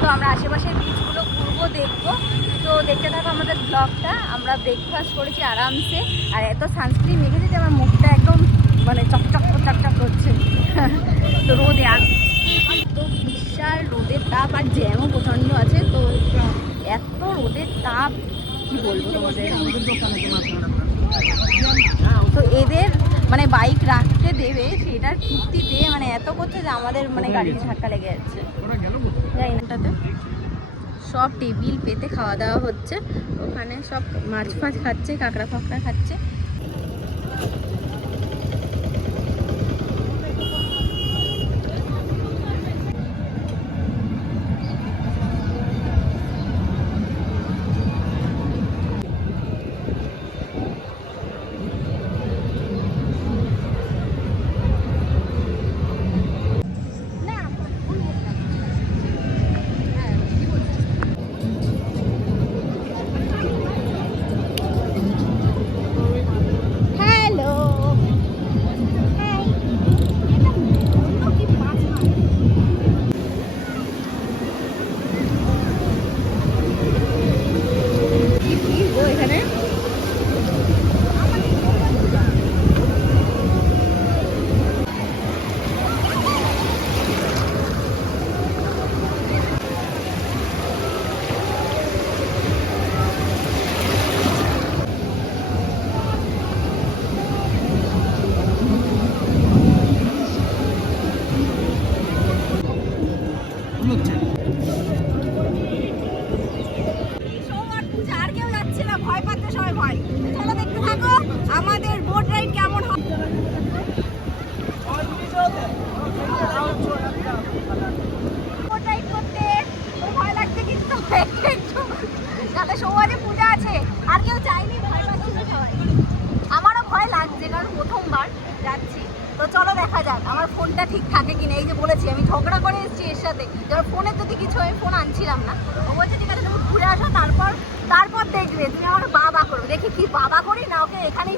তো আমরা আশেপাশের বিচগুলো ঘুরবো, দেখবো। তো দেখতে থাকো আমাদের ব্লগটা। আমরা ব্রেকফাস্ট করেছি আরামসে, আর এত সানস্ক্রিন মেখেছি যে আমার মুখটা একদম মানে চকচক চকচক করছে। তো রোদে আর তো বিশাল রোদের তাপ, আর জ্যামও প্রচণ্ড আছে। তো এত রোদের তাপ কি বলবো তোমাদের। তো এদের মানে বাইক রাখতে দেবে সেটার ভিত্তিতে মানে এত করছে যে আমাদের মানে গাড়িতে ধাক্কা লেগে যাচ্ছে। যাই না, সব টেবিল পেতে খাওয়া দাওয়া হচ্ছে। ওখানে সব মাছ ফাছ খাচ্ছে, কাঁকড়া ফাঁকড়া খাচ্ছে। আমাদের বোট রাইড কেমন হয়। বোট রাইড করতে ভয় লাগছে কিন্তু তাহলে সৌভাগ্যে পূজা আছে, আর কেউ চাইনি, ভয় পাচ্ছি না সবাই। আমারও ভয় লাগছে কারণ প্রথমবার যাচ্ছি। তো চলো দেখা যাক আমার ফোনটা ঠিক থাকে কিনা। এই যে বলেছি আমি ঝগড়া করে এসেছি এর সাথে, যেন ফোনের যদি কিছু হয়, ফোন আনছিলাম না। ও বলছে ঠিক আছে তুমি ঘুরে আসো, তারপর দেখবে তুমি আমার বাবা করবে। দেখি কি বাবা করি না ওকে এখানেই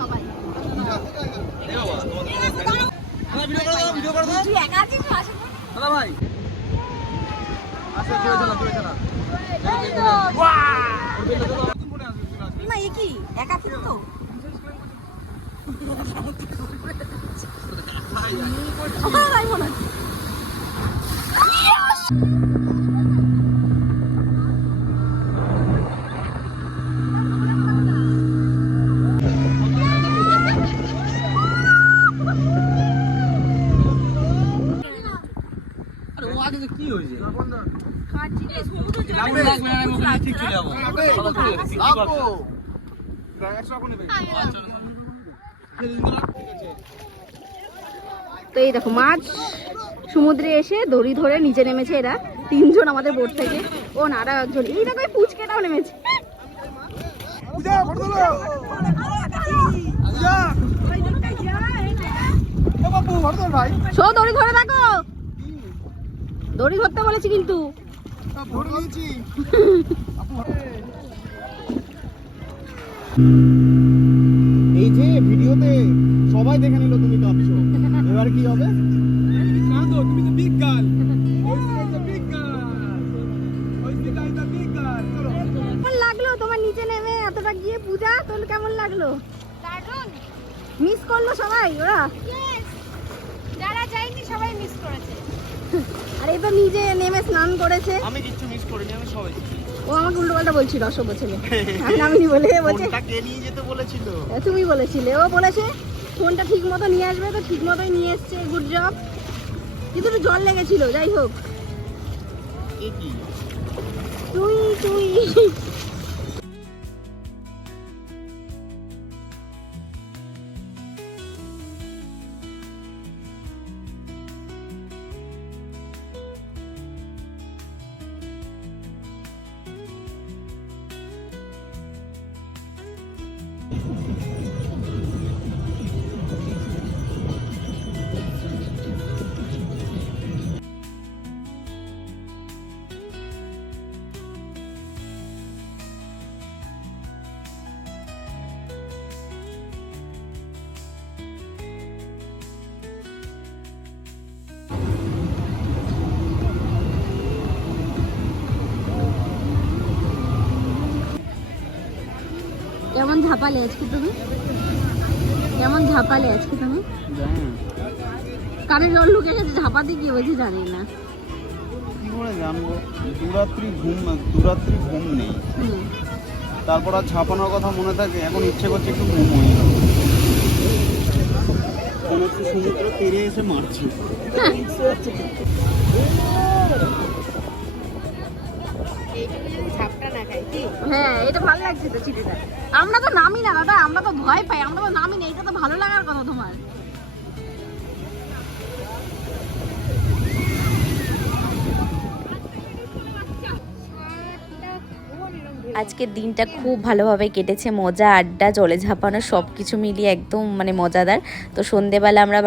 সবাই। তুই একা আছিস তো আসে ভাই। না এ কি একা ছিল তো মনে হয়। কি হয়েছে তো এই দেখো মাছ সমুদ্রে এসে দড়ি ধরে নিচে নেমেছে এরা তিনজন আমাদের বোট থেকে। ও না আরো একজন, এই দেখো পুচকেটাও নেমেছে। দড়ি ধরে দেখো, দড়ি ধরতে বলেছি কিন্তু এই যে ভিডিওতে সবাই দেখে নিল তুমি কাঁপছো, এবার কি হবে? তুমি তো বিগ গার্ল। কেমন লাগলো তোমার নিচে নেমে এতটা গিয়ে পূজা? তোর কেমন লাগলো? মিস করলো সবাই ওরা? যারা যায়নি সবাই মিস করেছে। আর এই তো নিজে নেমে স্নান করেছে। আমি কিচ্ছু মিস করিনি, আমি সবাই। ও আমাকে উল্টোপাল্টা বলছিল, অসভ্য ছেলে। আমি বলে বলছে ফোনটা কে নিয়ে যেতে বলেছিল? তুমি বলেছিলে। ও বলেছে ফোনটা ঠিক মতো নিয়ে আসবে, তো ঠিক মতোই নিয়ে এসছে, গুড জব। কিন্তু একটু জল লেগেছিল, যাই হোক। তুই কেমন ঝাপালে আজকে তুমি? কেমন ঝাপালে আজকে তুমি? কানে জল ঢুকে গেছে, ঝাপাতে কি হয়েছে জানি না। কি করে জানবো? দুরাত্রি ঘুম নেই, তারপর আর ছাপানোর কথা মনে থাকে। এখন ইচ্ছে করছে একটু ঘুম হয়ে যাবে, একটু সমুদ্র তীরে এসে মারছি। হ্যাঁ, এটা ভালো লাগছে তো চিঠিটা। আমরা তো নামি না দাদা, আমরা তো ভয় পাই, আমরা তো নামি না। এটা তো ভালো লাগার কথা তোমার। আজকের দিনটা খুব ভালোভাবে কেটেছে, মজা, আড্ডা, জলে ঝাঁপানো সব কিছু মিলিয়ে একদম মানে মজাদার। তো সন্ধেবেলা আমরা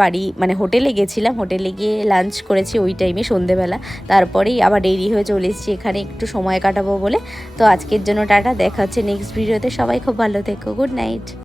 হোটেলে গেছিলাম, হোটেলে গিয়ে লাঞ্চ করেছি ওই টাইমে সন্ধেবেলা। তারপরেই আবার দেরি হয়ে চলে এসেছি এখানে একটু সময় কাটাবো বলে। তো আজকের জন্য টাটা, দেখা হচ্ছে নেক্সট ভিডিওতে। সবাই খুব ভালো থেকো, গুড নাইট।